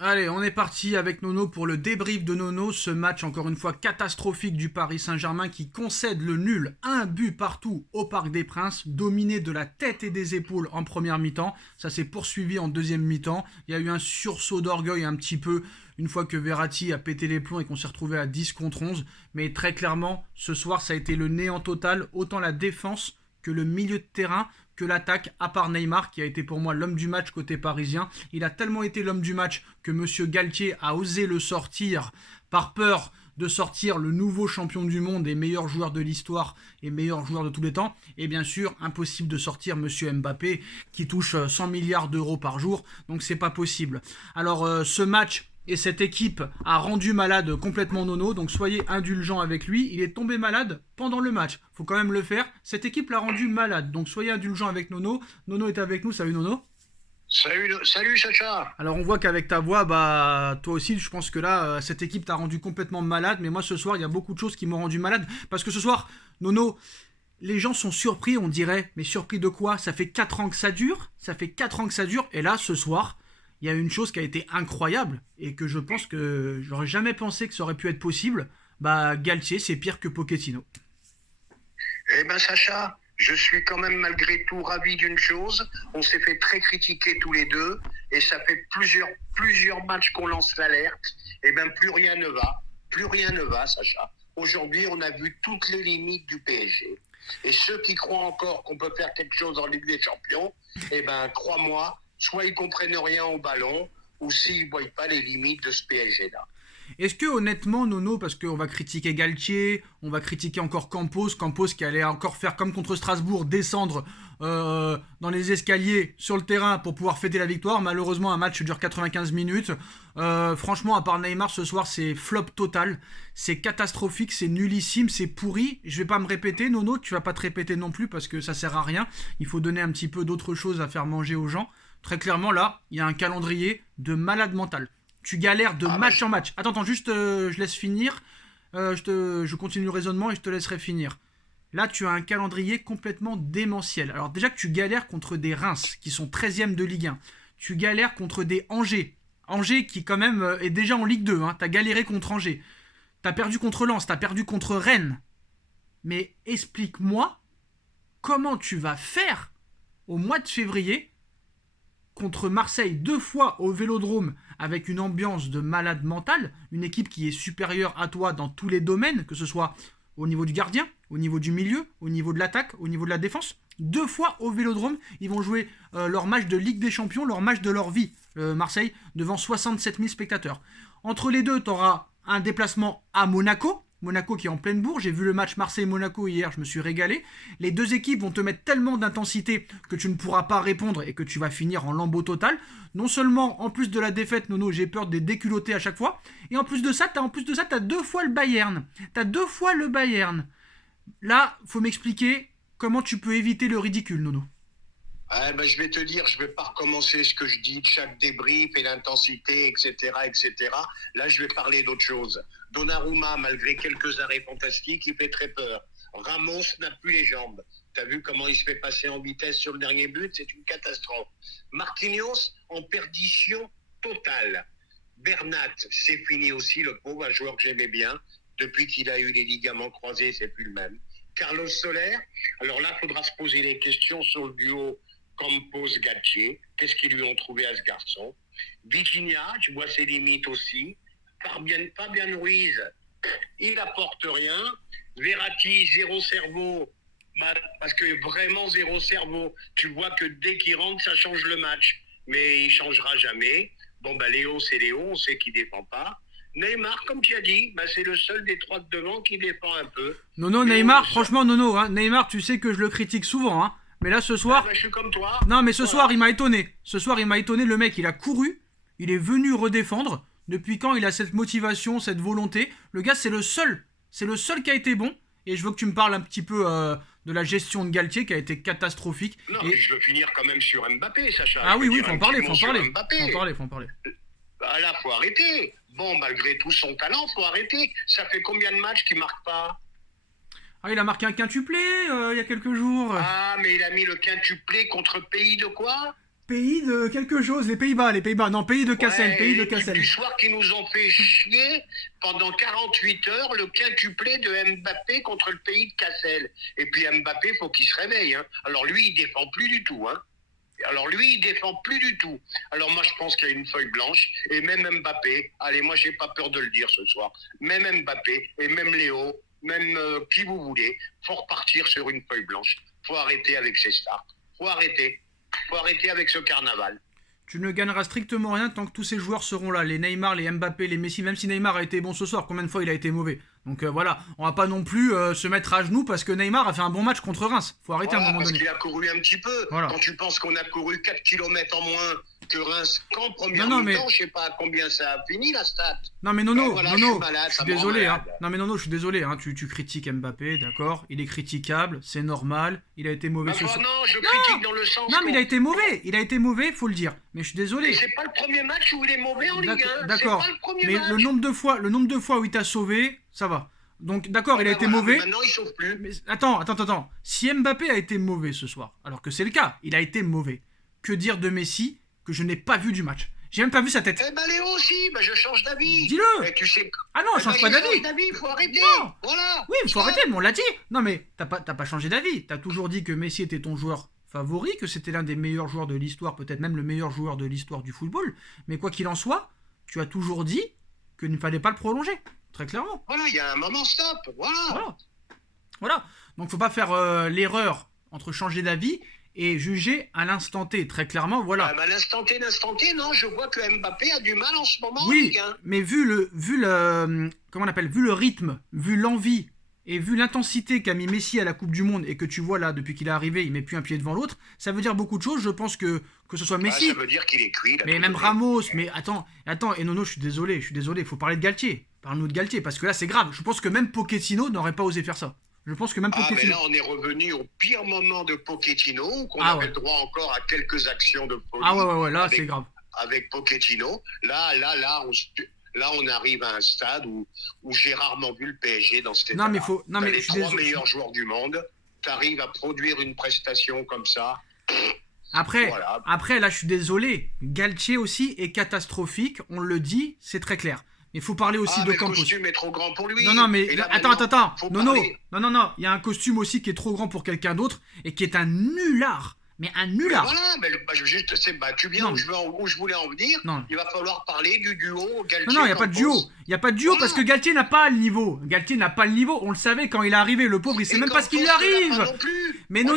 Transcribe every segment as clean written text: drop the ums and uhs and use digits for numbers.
Allez, on est parti avec Nono pour le débrief de Nono. Ce match, encore une fois, catastrophique du Paris Saint-Germain qui concède le nul, un but partout au Parc des Princes, dominé de la tête et des épaules en première mi-temps. Ça s'est poursuivi en deuxième mi-temps. Il y a eu un sursaut d'orgueil un petit peu une fois que Verratti a pété les plombs et qu'on s'est retrouvé à 10 contre 11. Mais très clairement, ce soir, ça a été le néant total. Autant la défense que le milieu de terrain, que l'attaque, à part Neymar, qui a été pour moi l'homme du match côté parisien. Il a tellement été l'homme du match que Monsieur Galtier a osé le sortir par peur de sortir le nouveau champion du monde et meilleur joueur de l'histoire et meilleur joueur de tous les temps. Et bien sûr, impossible de sortir Monsieur Mbappé qui touche 100 milliards d'euros par jour. Donc c'est pas possible. Alors ce match et cette équipe a rendu malade complètement Nono, donc soyez indulgents avec lui. Il est tombé malade pendant le match, faut quand même le faire. Cette équipe l'a rendu malade, donc soyez indulgents avec Nono. Nono est avec nous, salut Nono. Salut Sacha. Alors on voit qu'avec ta voix, bah toi aussi, je pense que là, cette équipe t'a rendu complètement malade. Mais moi ce soir, il y a beaucoup de choses qui m'ont rendu malade. Parce que ce soir, Nono, les gens sont surpris, on dirait. Mais surpris de quoi? Ça fait 4 ans que ça dure. Ça fait 4 ans que ça dure. Et là, ce soir, il y a une chose qui a été incroyable et que je pense que j'aurais jamais pensé que ça aurait pu être possible. Bah, Galtier, c'est pire que Pochettino. Eh ben Sacha, je suis quand même malgré tout ravi d'une chose. On s'est fait très critiquer tous les deux et ça fait plusieurs matchs qu'on lance l'alerte. Eh ben plus rien ne va. Plus rien ne va, Sacha. Aujourd'hui, on a vu toutes les limites du PSG. Et ceux qui croient encore qu'on peut faire quelque chose en Ligue des Champions, eh ben crois-moi, soit ils comprennent rien au ballon, ou s'ils ne voient pas les limites de ce PSG-là. Est-ce que honnêtement, Nono, parce qu'on va critiquer Galtier, on va critiquer encore Campos qui allait encore faire comme contre Strasbourg, descendre dans les escaliers sur le terrain pour pouvoir fêter la victoire. Malheureusement, un match dure 95 minutes. Franchement, à part Neymar, ce soir, c'est flop total. C'est catastrophique, c'est nullissime, c'est pourri. Je vais pas me répéter, Nono, tu vas pas te répéter non plus parce que ça sert à rien. Il faut donner un petit peu d'autres choses à faire manger aux gens. Très clairement, là, il y a un calendrier de malade mental. Tu galères de Ah ben, match en match. Attends, juste, je laisse finir. Je continue le raisonnement et je te laisserai finir. Là, tu as un calendrier complètement démentiel. Alors déjà que tu galères contre des Reims, qui sont 13e de Ligue 1. Tu galères contre des Angers. Angers qui quand même est déjà en Ligue 2. Hein. T'as galéré contre Angers. T'as perdu contre Lens, t'as perdu contre Rennes. Mais explique-moi comment tu vas faire au mois de février contre Marseille 2 fois au Vélodrome avec une ambiance de malade mental, une équipe qui est supérieure à toi dans tous les domaines, que ce soit au niveau du gardien, au niveau du milieu, au niveau de l'attaque, au niveau de la défense. 2 fois au Vélodrome, ils vont jouer leur match de Ligue des Champions, leur match de leur vie, Marseille, devant 67 000 spectateurs. Entre les deux, tu auras un déplacement à Monaco, Monaco qui est en pleine bourre. J'ai vu le match Marseille-Monaco hier, je me suis régalé. Les deux équipes vont te mettre tellement d'intensité que tu ne pourras pas répondre et que tu vas finir en lambeau total. Non seulement, en plus de la défaite, Nono, j'ai peur des déculottés à chaque fois. Et en plus de ça, t'as 2 fois le Bayern. T'as 2 fois le Bayern. Là, faut m'expliquer comment tu peux éviter le ridicule, Nono. ah, ben, je vais te dire, je vais pas recommencer ce que je dis de chaque débrief et l'intensité, etc., etc. Là, je vais parler d'autre chose. Donnarumma, malgré quelques arrêts fantastiques, il fait très peur. Ramos n'a plus les jambes. T'as vu comment il se fait passer en vitesse sur le dernier but? C'est une catastrophe. Marquinhos, en perdition totale. Bernat, c'est fini aussi, le pauvre, un joueur que j'aimais bien. Depuis qu'il a eu les ligaments croisés, c'est plus le même. Carlos Soler, alors là, il faudra se poser les questions sur le duo Campos-Galtier. Qu'est-ce qu'ils lui ont trouvé à ce garçon? Vitinha, tu vois ses limites aussi. Fabian Ruiz, il apporte rien. Verratti, zéro cerveau. Parce que vraiment zéro cerveau. Tu vois que dès qu'il rentre, ça change le match. Mais il changera jamais. Bon, bah Léo, c'est Léo, on sait qu'il défend pas. Neymar, comme tu as dit, bah, c'est le seul des trois de devant qui défend un peu. Nono, Mais on le Neymar, sort. franchement, Nono, hein, Neymar, tu sais que je le critique souvent, hein. Mais là, ce Ah, soir, bah, je suis comme toi. non, mais ce soir, Voilà. il m'a étonné. Ce soir, il m'a étonné. Le mec, il a couru. Il est venu redéfendre. Depuis quand il a cette motivation, cette volonté? Le gars, c'est le seul. C'est le seul qui a été bon. Et je veux que tu me parles un petit peu de la gestion de Galtier qui a été catastrophique. Non, mais Et... je veux finir quand même sur Mbappé, Sacha. Ah Je oui, veux oui, dire faut en un petit parler, faut mot en sur parler. Faut en Mbappé. parler, faut en parler. Bah là, faut arrêter. Bon, malgré tout son talent, faut arrêter. Ça fait combien de matchs qu'il marque pas? Ah, il a marqué un quintuplé il y a quelques jours. Ah, mais il a mis le quintuplé contre pays de quoi? Pays de quelque chose, les Pays-Bas, non, pays de Cassel, pays de l'équipe Cassel. du soir qui nous ont fait chier pendant 48 heures le quintuplé de Mbappé contre le pays de Cassel. Et puis Mbappé, faut qu'il se réveille. Hein. Alors lui, il défend plus du tout. Hein. Alors lui, il défend plus du tout. Alors moi, je pense qu'il y a une feuille blanche. Et même Mbappé, allez, moi, j'ai pas peur de le dire ce soir. Même Mbappé et même Léo, même qui vous voulez, faut repartir sur une feuille blanche. Faut arrêter avec ces stars. Faut arrêter. Faut arrêter avec ce carnaval. Tu ne gagneras strictement rien tant que tous ces joueurs seront là. Les Neymar, les Mbappé, les Messi, même si Neymar a été bon ce soir, combien de fois il a été mauvais. Donc voilà, on va pas non plus se mettre à genoux parce que Neymar a fait un bon match contre Reims. Faut arrêter à un moment donné. Parce qu'il a couru un petit peu. Voilà. Quand tu penses qu'on a couru 4 km en moins que Reims qu'en première mi-temps, je sais pas à combien ça a fini la stat. Non mais Nono, je suis désolé. Hein. Non mais Nono, je suis désolé. Hein. Tu critiques Mbappé, d'accord. Il est critiquable, c'est normal. Il a été mauvais ce soir. Non, je critique dans le sens. Non mais il a été mauvais. Il a été mauvais, faut le dire. Mais je suis désolé. Mais c'est pas le premier match où il est mauvais en Ligue 1. D'accord. C'est pas le premier mais match. le nombre de fois où il t'a sauvé, ça va. Donc d'accord, il a été mauvais. Maintenant, il sauve plus. Mais attends. Si Mbappé a été mauvais ce soir, alors que c'est le cas, il a été mauvais. Que dire de Messi que je n'ai pas vu du match? J'ai même pas vu sa tête. Eh ben Léo aussi, je change d'avis. Dis-le. Mais tu sais. Ah non, change pas d'avis. Il faut arrêter. Non. Voilà. Oui, il faut arrêter, mais on l'a dit. Non mais t'as pas changé d'avis. T'as toujours dit que Messi était ton joueur favori, que c'était l'un des meilleurs joueurs de l'histoire, peut-être même le meilleur joueur de l'histoire du football. Mais quoi qu'il en soit, tu as toujours dit qu'il ne fallait pas le prolonger. Très clairement. Voilà, il y a un moment stop. Voilà. Donc faut pas faire l'erreur entre changer d'avis et juger à l'instant T. Très clairement, voilà. À l'instant T, non, je vois que Mbappé a du mal en ce moment. Oui, mais vu le rythme, vu l'envie et vu l'intensité qu'a mis Messi à la Coupe du Monde et que tu vois là depuis qu'il est arrivé, il met plus un pied devant l'autre, ça veut dire beaucoup de choses. Je pense que ce soit Messi. Ça veut dire qu'il est cuit. Mais même Ramos, mais attends, et Nono, je suis désolé, il faut parler de Galtier. Parle-nous de Galtier, parce que là c'est grave. Je pense que même Pochettino n'aurait pas osé faire ça. Je pense que même Pochettino. Mais là on est revenu au pire moment de Pochettino, qu'on avait le droit encore à quelques actions de folie. Ouais, là c'est grave. Avec Pochettino, là, on arrive à un stade où j'ai rarement vu le PSG dans cet état. Les 3 meilleurs joueurs du monde, tu arrives à produire une prestation comme ça. Après, là, je suis désolé. Galtier aussi est catastrophique. On le dit, c'est très clair. Il faut parler aussi de Campos. Le costume est trop grand pour lui. Non, mais attends. Non. Il y a un costume aussi qui est trop grand pour quelqu'un d'autre et qui est un nulard. Mais un nulard. Mais voilà, tu viens où je voulais en venir. Non. Il va falloir parler du duo Galtier. Non, il n'y a pas de duo. Il n'y a pas de duo parce que Galtier n'a pas le niveau. On le savait quand il est arrivé. Le pauvre, il sait même pas ce qui lui arrive. Mais non.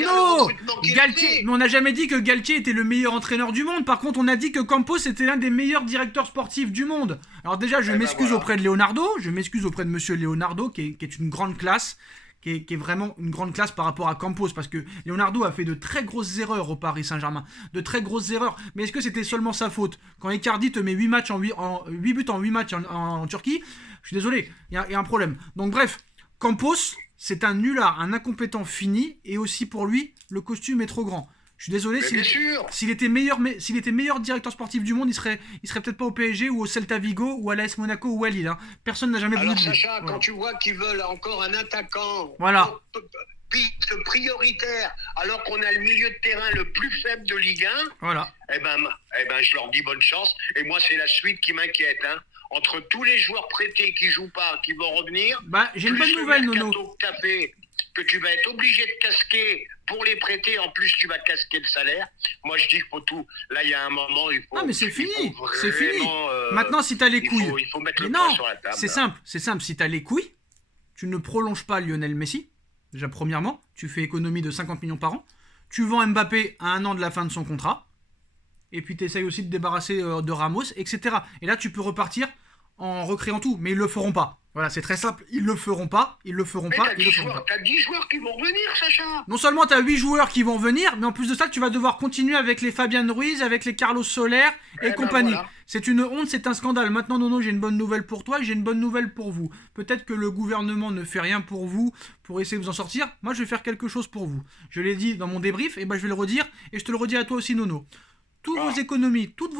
Galtier. Mais on n'a jamais dit que Galtier était le meilleur entraîneur du monde. Par contre, on a dit que Campos était l'un des meilleurs directeurs sportifs du monde. Alors déjà, je m'excuse auprès de Leonardo. Je m'excuse auprès de Monsieur Leonardo, qui est une grande classe. Qui est vraiment une grande classe par rapport à Campos, parce que Leonardo a fait de très grosses erreurs au Paris Saint-Germain, de très grosses erreurs, mais est-ce que c'était seulement sa faute? Quand Icardi te met 8 buts en 8 matchs en Turquie, je suis désolé, il y a un problème. Donc bref, Campos, c'est un nulard, un incompétent fini, et aussi pour lui, le costume est trop grand. Je suis désolé, s'il était meilleur directeur sportif du monde, il serait peut-être pas au PSG ou au Celta Vigo ou à l'AS Monaco ou à Lille. Hein. Personne n'a jamais voulu. Alors Sacha, quand tu vois qu'ils veulent encore un attaquant prioritaire, alors qu'on a le milieu de terrain le plus faible de Ligue 1, eh ben, je leur dis bonne chance. Et moi, c'est la suite qui m'inquiète. Hein. Entre tous les joueurs prêtés qui jouent pas, qui vont revenir, j'ai une bonne nouvelle, Nono. Que tu vas être obligé de casquer pour les prêter, en plus tu vas casquer le salaire. Moi je dis qu'il faut tout. Là il y a un moment, il faut. Non mais c'est fini. Maintenant si t'as les couilles. Il faut mettre le point sur la table. C'est simple. Si t'as les couilles, tu ne prolonges pas Lionel Messi. Déjà premièrement, tu fais économie de 50 millions par an. Tu vends Mbappé à 1 an de la fin de son contrat. Et puis tu essayes aussi de débarrasser de Ramos, etc. Et là tu peux repartir en recréant tout. Mais ils le feront pas. Voilà, c'est très simple, ils le feront pas. T'as 10 joueurs qui vont revenir, Sacha. Non seulement t'as 8 joueurs qui vont venir, mais en plus de ça, tu vas devoir continuer avec les Fabian Ruiz, avec les Carlos Soler et compagnie. Voilà. C'est une honte, c'est un scandale. Maintenant, Nono, j'ai une bonne nouvelle pour toi et j'ai une bonne nouvelle pour vous. Peut-être que le gouvernement ne fait rien pour vous, pour essayer de vous en sortir. Moi, je vais faire quelque chose pour vous. Je l'ai dit dans mon débrief, et je vais le redire, et je te le redis à toi aussi, Nono. Toutes vos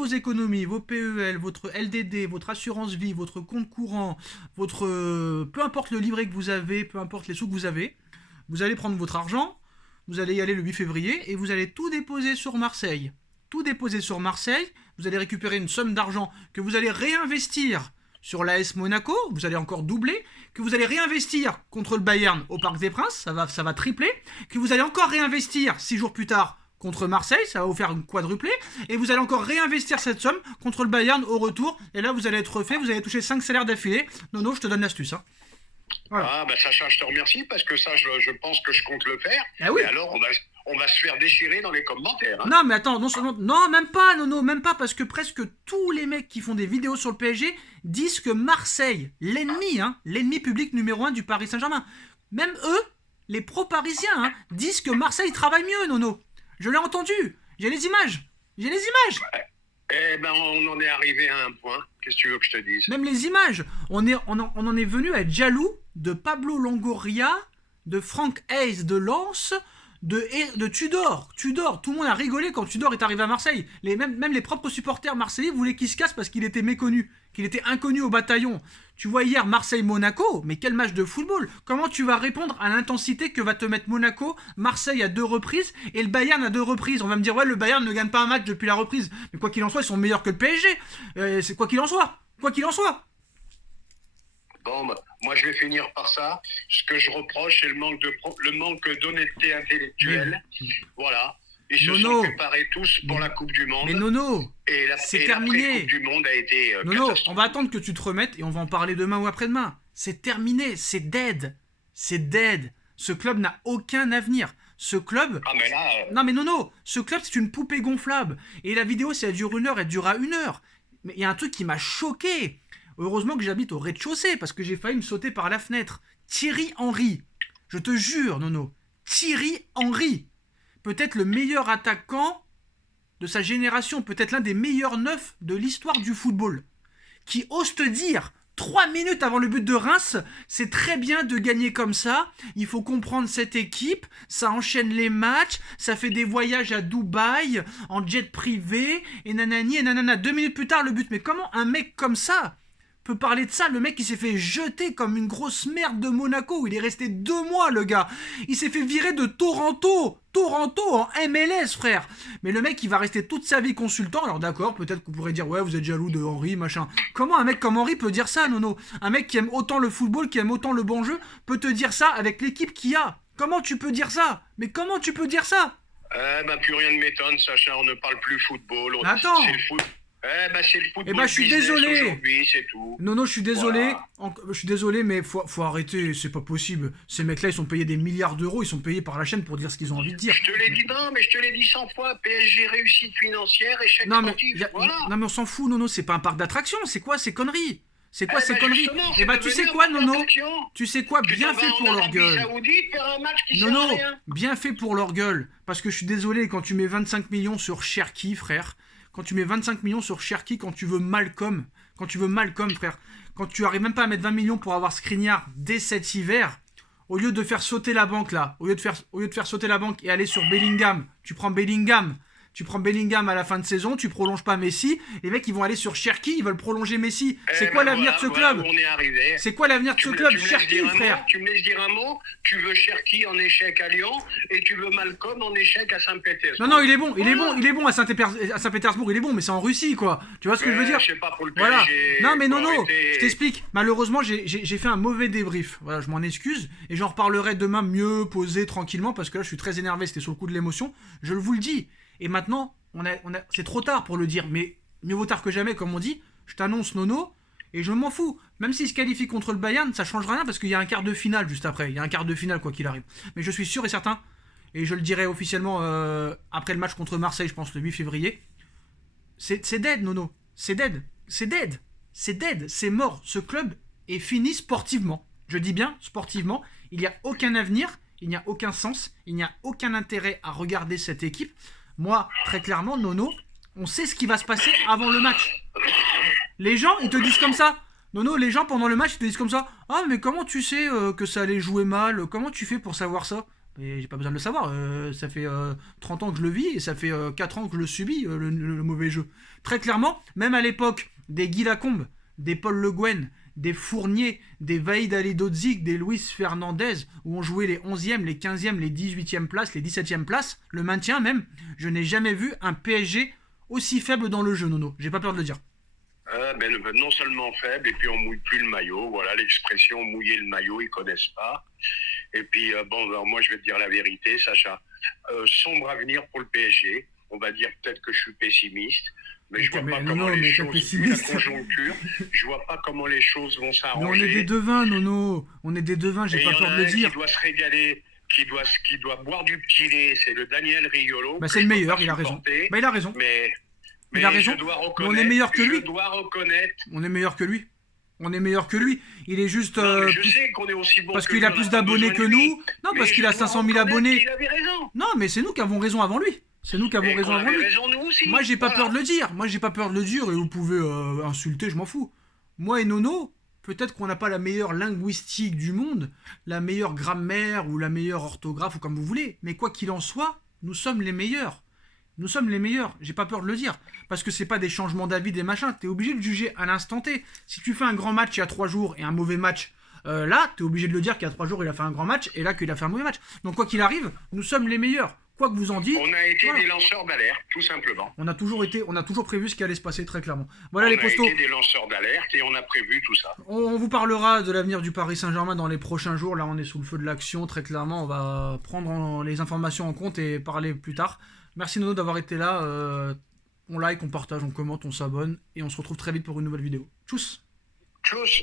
économies, vos PEL, votre LDD, votre assurance vie, votre compte courant, peu importe le livret que vous avez, peu importe les sous que vous avez, vous allez prendre votre argent, vous allez y aller le 8 février et vous allez tout déposer sur Marseille. tout déposer sur Marseille, vous allez récupérer une somme d'argent que vous allez réinvestir sur l'AS Monaco, vous allez encore doubler, que vous allez réinvestir contre le Bayern au Parc des Princes, ça va tripler, que vous allez encore réinvestir 6 jours plus tard contre Marseille, ça va vous faire une quadruplée, et vous allez encore réinvestir cette somme contre le Bayern au retour, et là vous allez être refait, vous allez toucher 5 salaires d'affilée. Nono, je te donne l'astuce. Hein. Voilà. Ah, bah Sacha, je te remercie, parce que ça, je pense que je compte le faire. Ah oui. Et alors, on va se faire déchirer dans les commentaires. Hein. Non, mais attends, non, même pas, Nono, même pas, parce que presque tous les mecs qui font des vidéos sur le PSG disent que Marseille, l'ennemi public numéro 1 du Paris Saint-Germain, même eux, les pro-parisiens, disent que Marseille travaille mieux, Nono. Je l'ai entendu, j'ai les images. Ouais. Eh ben, on en est arrivé à un point. Qu'est-ce que tu veux que je te dise? Même les images, on en est venu à être jaloux de Pablo Longoria, de Franck Hayes de Lens, de Tudor, tout le monde a rigolé quand Tudor est arrivé à Marseille. Même les propres supporters marseillais voulaient qu'il se casse parce qu'il était méconnu, qu'il était inconnu au bataillon. Tu vois hier Marseille-Monaco, mais quel match de football! Comment tu vas répondre à l'intensité que va te mettre Monaco, Marseille à 2 reprises et le Bayern à 2 reprises? On va me dire, ouais, le Bayern ne gagne pas un match depuis la reprise. Mais quoi qu'il en soit, ils sont meilleurs que le PSG. C'est quoi qu'il en soit. Bon, bah, moi je vais finir par ça. Ce que je reproche, c'est le manque d'honnêteté intellectuelle. Voilà. Ils se sont préparés tous pour la Coupe du Monde. Mais Nono, c'est terminé. La Coupe du Monde a été Nono, on va attendre que tu te remettes et on va en parler demain ou après-demain. C'est terminé, c'est dead. Ce club n'a aucun avenir. Ce club... Ah mais là... Non mais Nono, ce club c'est une poupée gonflable. Et la vidéo, si elle dure 1 heure, elle durera 1 heure. Mais il y a un truc qui m'a choqué. Heureusement que j'habite au rez-de-chaussée, parce que j'ai failli me sauter par la fenêtre. Thierry Henry. Je te jure, Nono. Thierry Henry. Peut-être le meilleur attaquant de sa génération. Peut-être l'un des meilleurs neufs de l'histoire du football. Qui ose te dire, 3 minutes avant le but de Reims, c'est très bien de gagner comme ça. Il faut comprendre cette équipe. Ça enchaîne les matchs. Ça fait des voyages à Dubaï, en jet privé, et nanani et nanana. 2 minutes plus tard, le but. Mais comment un mec comme ça peut parler de ça? Le mec, il s'est fait jeter comme une grosse merde de Monaco, où il est resté 2 mois, le gars. Il s'est fait virer de Toronto en MLS, frère. Mais le mec, il va rester toute sa vie consultant. Alors d'accord, peut-être que vous pourrez dire, ouais, vous êtes jaloux de Henry, machin. Comment un mec comme Henry peut dire ça, Nono? Un mec qui aime autant le football, qui aime autant le bon jeu, peut te dire ça avec l'équipe qu'il a? Comment tu peux dire ça? Mais comment tu peux dire ça? Plus rien ne m'étonne, Sacha, on ne parle plus football. Attends. C'est le foot. C'est le football. Je suis désolé. Aujourd'hui, c'est tout. Non, je suis désolé. Voilà. Je suis désolé, mais faut arrêter. C'est pas possible. Ces mecs-là, ils sont payés des milliards d'euros. Ils sont payés par la chaîne pour dire ce qu'ils ont envie de dire. Je te l'ai dit, je te l'ai dit 100 fois. PSG réussite financière, échec sportif. Voilà. Non, mais on s'en fout, Nono. C'est pas un parc d'attractions. C'est quoi ces conneries? C'est quoi ces conneries? Tu sais quoi, Nono? Tu sais quoi? Bien fait pour leur gueule. Non, bien fait pour leur gueule. Parce que je suis désolé, quand tu mets 25 millions sur Cherki, frère. Quand tu mets 25 millions sur Cherki, quand tu veux Malcolm, frère, quand tu arrives même pas à mettre 20 millions pour avoir Skriniar dès cet hiver, au lieu de faire sauter la banque là, au lieu de faire sauter la banque et aller sur Bellingham, tu prends Bellingham à la fin de saison, tu prolonges pas Messi, les mecs ils vont aller sur Cherki, ils veulent prolonger Messi. C'est quoi l'avenir de ce club? On est arrivé. C'est quoi l'avenir de ce club? Cherki, frère. Tu me laisses dire un mot, tu veux Cherki en échec à Lyon et tu veux Malcolm en échec à Saint-Pétersbourg. Non, il est bon à Saint-Pétersbourg, il est bon, mais c'est en Russie quoi. Tu vois ce que je veux dire? Je sais pas pour le voilà. PSG. Non mais non, je t'explique. Malheureusement, j'ai fait un mauvais débrief. Voilà, je m'en excuse et j'en reparlerai demain mieux posé tranquillement parce que là je suis très énervé, c'était sur le coup de l'émotion. Je vous le dis. Et maintenant, c'est trop tard pour le dire, mais mieux vaut tard que jamais, comme on dit. Je t'annonce Nono, et je m'en fous. Même s'il se qualifie contre le Bayern, ça change rien, parce qu'il y a un quart de finale juste après. Il y a un quart de finale, quoi qu'il arrive. Mais je suis sûr et certain, et je le dirai officiellement après le match contre Marseille, je pense, le 8 février. C'est dead, Nono. C'est dead. C'est mort. Ce club est fini sportivement. Je dis bien sportivement. Il n'y a aucun avenir, il n'y a aucun sens, il n'y a aucun intérêt à regarder cette équipe. Moi, très clairement, Nono, on sait ce qui va se passer avant le match. Les gens, ils te disent comme ça. Nono, les gens, pendant le match, ils te disent comme ça. Ah, mais comment tu sais que ça allait jouer mal? Comment tu fais pour savoir ça? Et j'ai pas besoin de le savoir. Ça fait 30 ans que je le vis et ça fait 4 ans que je le subis, le mauvais jeu. Très clairement, même à l'époque des Guy Lacombe, des Paul Le Guen, des Fournier, des Vaïd Halilhodžić, des Luis Fernandez, où on jouait les 11e, les 15e, les 18e places, les 17e places, le maintien même, je n'ai jamais vu un PSG aussi faible dans le jeu, Nono. J'ai pas peur de le dire. Non seulement faible, et puis on mouille plus le maillot. Voilà l'expression mouiller le maillot, ils connaissent pas. Et puis, alors moi, je vais te dire la vérité, Sacha. Sombre avenir pour le PSG. On va dire peut-être que je suis pessimiste, mais je vois pas comment les choses, vu la conjoncture, je vois pas comment les choses vont s'arranger. Mais on est des devins, Nono. On est des devins, j'ai pas peur de le dire. Qui doit se régaler, qui doit boire du petit lait, c'est le Daniel Riolo. Bah, c'est le meilleur, il a raison. Bah, il a raison. Mais il a raison. On est meilleur que lui. Je dois reconnaître. On est meilleur que lui. On est meilleur que lui. Il est juste. Je sais qu'on est aussi bon. Parce qu'il a plus d'abonnés que nous. Non, parce qu'il a 500 000 abonnés. Il avait raison. Non, mais c'est nous qui avons raison avant lui. C'est nous qui avons raison avant lui. Raison, nous aussi. Moi, j'ai pas peur de le dire. Moi, j'ai pas peur de le dire et vous pouvez insulter, je m'en fous. Moi et Nono, peut-être qu'on n'a pas la meilleure linguistique du monde, la meilleure grammaire ou la meilleure orthographe ou comme vous voulez. Mais quoi qu'il en soit, nous sommes les meilleurs. Nous sommes les meilleurs, j'ai pas peur de le dire. Parce que c'est pas des changements d'avis, des machins. T'es obligé de juger à l'instant T. Si tu fais un grand match il y a 3 jours et un mauvais match, là, t'es obligé de le dire qu'il y a 3 jours il a fait un grand match et là qu'il a fait un mauvais match. Donc quoi qu'il arrive, nous sommes les meilleurs. Quoi que vous en dites. On a été des lanceurs d'alerte, tout simplement. On a toujours prévu ce qui allait se passer très clairement. Voilà les postos. On a été des lanceurs d'alerte et on a prévu tout ça. On vous parlera de l'avenir du Paris Saint-Germain dans les prochains jours. Là, on est sous le feu de l'action, très clairement. On va prendre les informations en compte et parler plus tard. Merci Nono d'avoir été là. On like, on partage, on commente, on s'abonne et on se retrouve très vite pour une nouvelle vidéo. Tchuss. Tchuss.